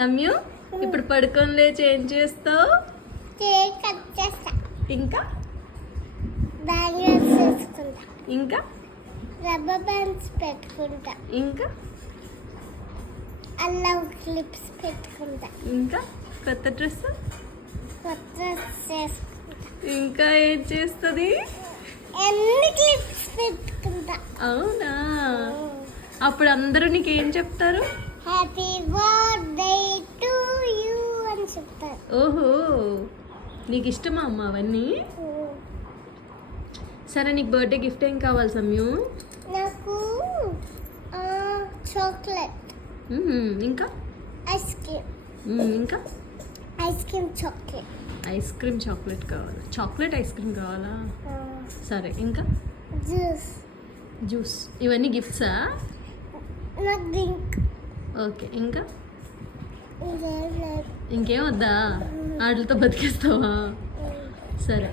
రమ్యు ఇప్పుడు పడుకొని లేచి ఏం చేస్తావు? కేక్ కట్ చేస్తా, ఇంకా బ్యాంగిల్స్ వేసుకుంటా, ఇంకా రబ్బర్ బ్యాండ్స్ పెట్టుకుంటా, ఇంకా అల్లం క్లిప్స్ పెట్టుకుంటా, ఇంకా కొత్త డ్రెస్, కొత్త డ్రెస్ వేసుకుంటా, ఇంకా ఏం చేస్తుంది? ఎన్ని క్లిప్స్ పెట్టుకుంటా. అవునా? అప్పుడు అందరూ నీకు ఏం చెప్తారు? హ్యాపీ బర్త్డే టు యూ అని చెప్తారు. ఓహో, నీకు ఇష్టమా అమ్మ అవన్నీ? సరే, నీకు బర్త్డే గిఫ్ట్ ఏం కావాలి సమయు? నాకు చాక్లెట్, ఇంకా ఐస్ క్రీమ్, ఇంకా ice cream chocolate, ice cream chocolate కావాలా? చాక్లెట్ ఐస్ క్రీమ్ కావాలా? సరే, ఇంకా జ్యూస్, జ్యూస్. ఇవన్నీ గిఫ్ట్సా? నాకు డ్రింక్. ఓకే, ఇంకా ఇంకేం లేదు. ఇంకేం వద్దా? వాటితో బతికేస్తావా? సరే.